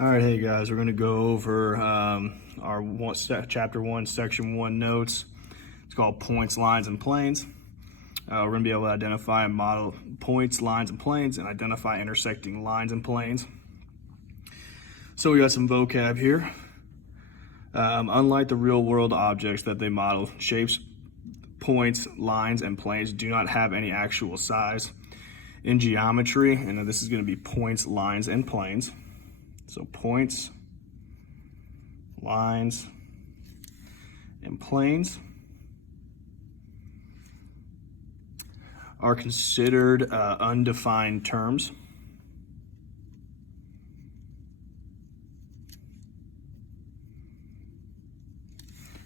All right, hey guys, we're going to go over chapter 1, section 1 notes. It's called points, lines, and planes. We're going to be able to identify and model points, lines, and planes, and identify intersecting lines and planes. So we got some vocab here. Unlike the real world objects that they model, shapes, points, lines, and planes do not have any actual size. In geometry, and this is going to be points, lines, and planes. So points, lines, and planes are considered undefined terms.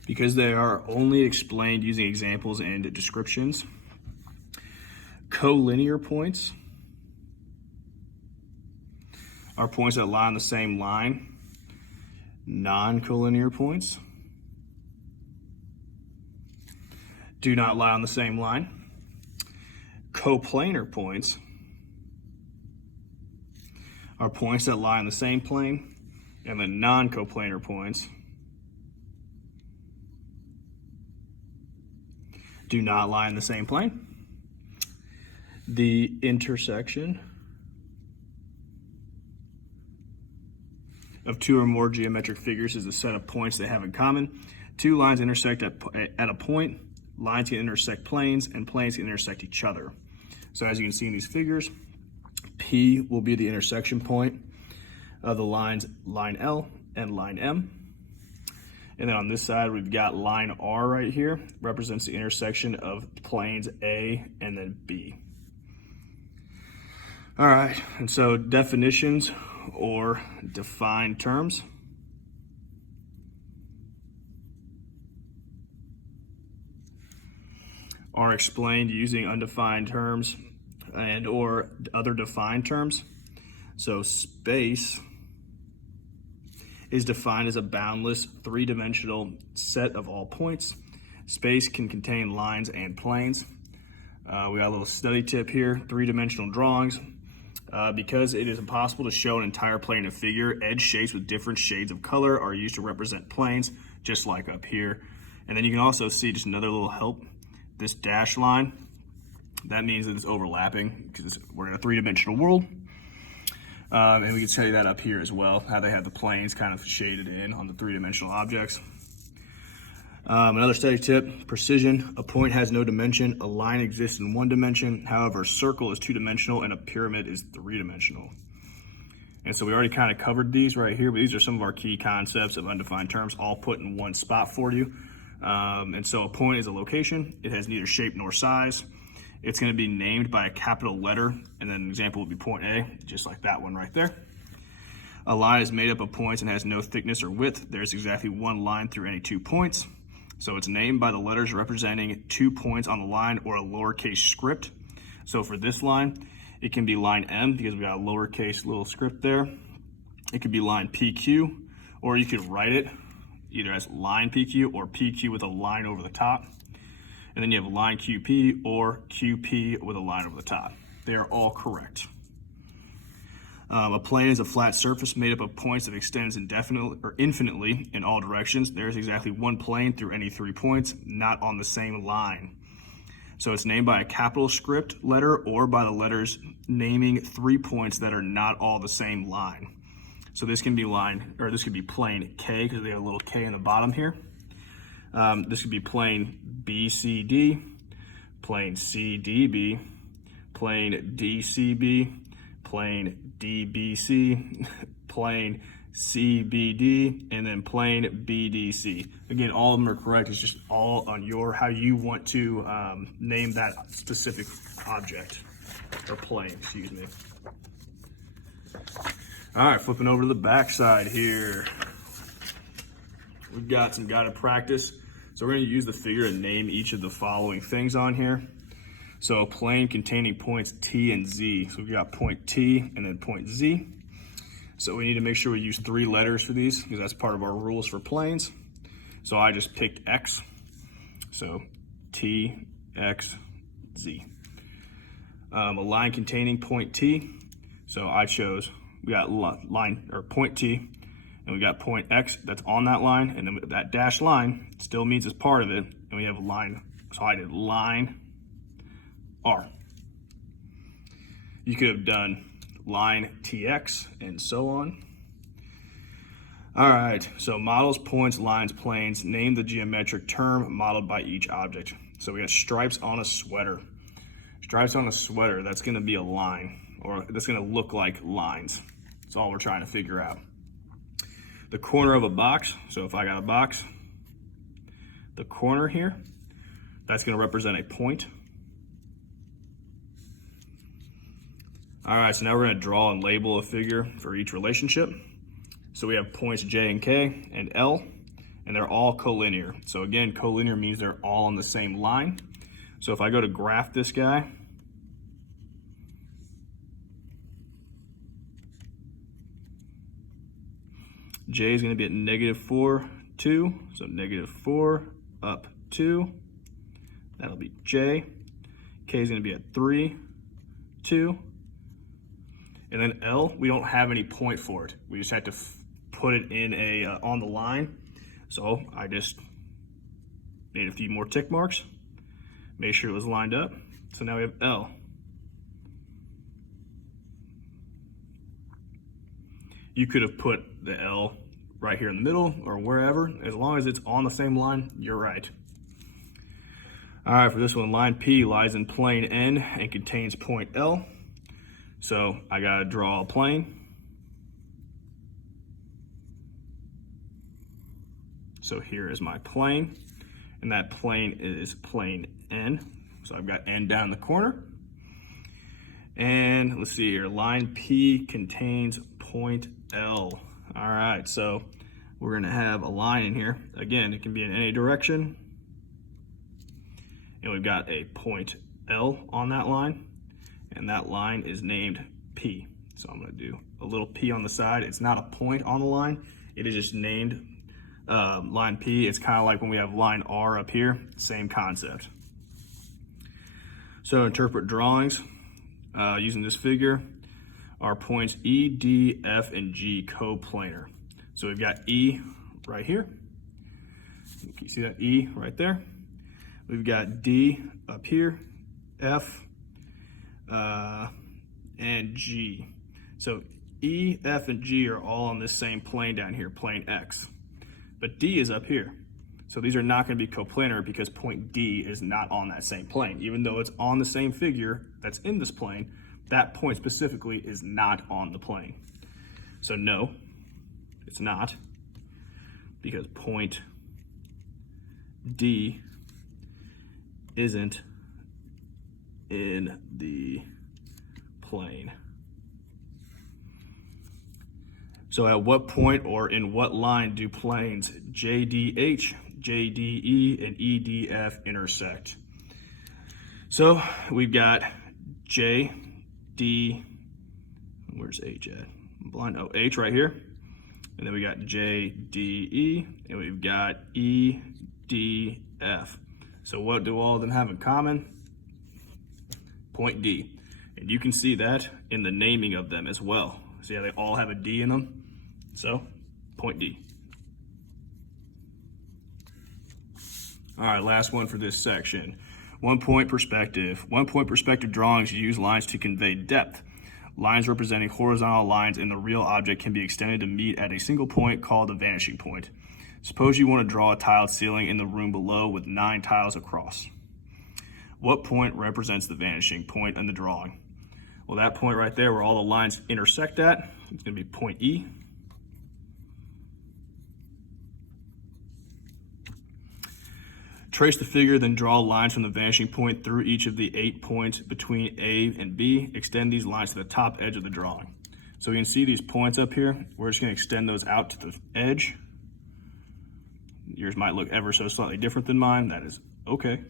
Because they are only explained using examples and descriptions. Collinear points are points that lie on the same line. Non-collinear points do not lie on the same line. Coplanar points are points that lie on the same plane, and the non-coplanar points do not lie in the same plane. The intersection of two or more geometric figures is a set of points they have in common. Two lines intersect at a point. Lines can intersect planes, and planes can intersect each other. So as you can see in these figures, P will be the intersection point of the lines line L and line M. And then on this side, we've got line R right here, represents the intersection of planes A and then B. All right, and so definitions or defined terms. Are explained using undefined terms and or other defined terms. So space is defined as a boundless three-dimensional set of all points. Space can contain lines and planes. We got a little study tip here, three-dimensional drawings. Because it is impossible to show an entire plane in a figure, edge shapes with different shades of color are used to represent planes, just like up here. And then you can also see just another little help, this dashed line. That means that it's overlapping because we're in a three-dimensional world. And we can tell you that up here as well, how they have the planes kind of shaded in on the three-dimensional objects. Another study tip, precision. A point has no dimension. A line exists in one dimension. However, a circle is two-dimensional and a pyramid is three-dimensional. And so we already kind of covered these right here, but these are some of our key concepts of undefined terms, all put in one spot for you. And so a point is a location. It has neither shape nor size. It's going to be named by a capital letter, and then an example would be point A, just like that one right there. A line is made up of points and has no thickness or width. There's exactly one line through any 2 points. So it's named by the letters representing 2 points on the line or a lowercase script. So for this line, it can be line M because we got a lowercase little script there. It could be line PQ, or you could write it either as line PQ or PQ with a line over the top. And then you have line QP or QP with a line over the top. They are all correct. A plane is a flat surface made up of points that extends indefinitely or infinitely in all directions. There's exactly one plane through any 3 points, not on the same line. So it's named by a capital script letter or by the letters naming 3 points that are not all the same line. So this can be this could be plane K because they have a little K in the bottom here. This could be plane BCD, plane CDB, plane DCB, plane DBC, plane CBD, and then plane BDC. Again, all of them are correct. It's just all on how you want to name that specific object or plane, excuse me. All right, flipping over to the back side here. We've got some guided practice. So we're going to use the figure and name each of the following things on here. So a plane containing points T and Z. So we've got point T and then point Z. So we need to make sure we use 3 letters for these because that's part of our rules for planes. So I just picked X. So T, X, Z. A line containing point T. So I chose we got line or point T, and we got point X that's on that line, and then that dashed line still means it's part of it, and we have line. So I did line R. You could have done line TX and so on. All right, so models, points, lines, planes. Name the geometric term modeled by each object. So we got stripes on a sweater. Stripes on a sweater, that's gonna be a line, or that's gonna look like lines. That's all we're trying to figure out. The corner of a box, so if I got a box, the corner here, that's gonna represent a point. All right, so now we're gonna draw and label a figure for each relationship. So we have points J and K and L, and they're all collinear. So again, collinear means they're all on the same line. So if I go to graph this guy, J is gonna be at -4, 2. So -4 up 2, that'll be J. K is gonna be at 3, 2. And then L, we don't have any point for it. We just had to put it in on the line. So I just made a few more tick marks, made sure it was lined up. So now we have L. You could have put the L right here in the middle or wherever. As long as it's on the same line, you're right. All right, for this one, line P lies in plane N and contains point L. So I gotta draw a plane. So here is my plane, and that plane is plane N. So I've got N down in the corner. And let's see here, line P contains point L. All right, so we're gonna have a line in here. Again, it can be in any direction. And we've got a point L on that line, and that line is named P. So I'm gonna do a little P on the side. It's not a point on the line. It is just named line P. It's kind of like when we have line R up here, same concept. So interpret drawings using this figure. Are points E, D, F, and G coplanar? So we've got E right here. Can you see that E right there? We've got D up here, F, and G. So E, F, and G are all on this same plane down here, plane X. But D is up here. So these are not going to be coplanar because point D is not on that same plane. Even though it's on the same figure that's in this plane, that point specifically is not on the plane. So no, it's not, because point D isn't in the plane. So at what point or in what line do planes JDH, JDE, and EDF intersect? So we've got JD, where's H at? I'm blind. Oh, H right here. And then we got JDE, and we've got EDF. So what do all of them have in common? Point D. And you can see that in the naming of them as well. See how they all have a D in them? So, point D. All right, last one for this section. 1 point perspective. 1 point perspective drawings use lines to convey depth. Lines representing horizontal lines in the real object can be extended to meet at a single point called a vanishing point. Suppose you want to draw a tiled ceiling in the room below with 9 tiles across. What point represents the vanishing point in the drawing? Well, that point right there where all the lines intersect at, it's going to be point E. Trace the figure, then draw lines from the vanishing point through each of the 8 points between A and B. Extend these lines to the top edge of the drawing. So you can see these points up here. We're just going to extend those out to the edge. Yours might look ever so slightly different than mine. That is okay.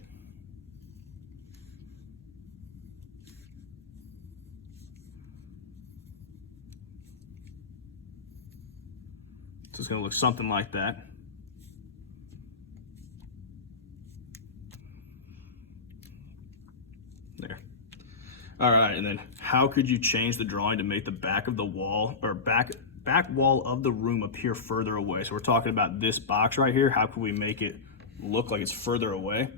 So it's going to look something like that. There. All right, and then how could you change the drawing to make the back of the wall or back wall of the room appear further away? So we're talking about this box right here. How can we make it look like it's further away?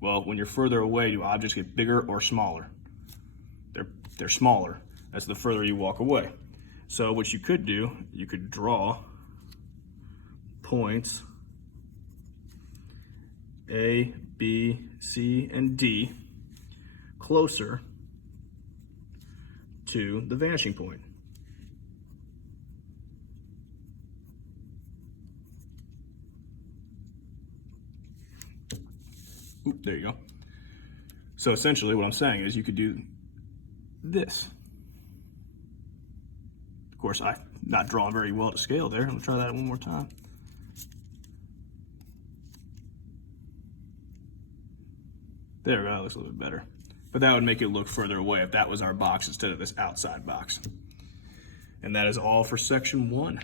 Well, when you're further away, do objects get bigger or smaller? They're smaller. That's the further you walk away. So what you could do, you could draw points A, B, C, and D closer to the vanishing point. Oop, there you go. So essentially what I'm saying is you could do this. Of course, I'm not drawing very well to scale there. I'm gonna try that one more time. There we go, that looks a little bit better. But that would make it look further away if that was our box instead of this outside box. And that is all for section 1.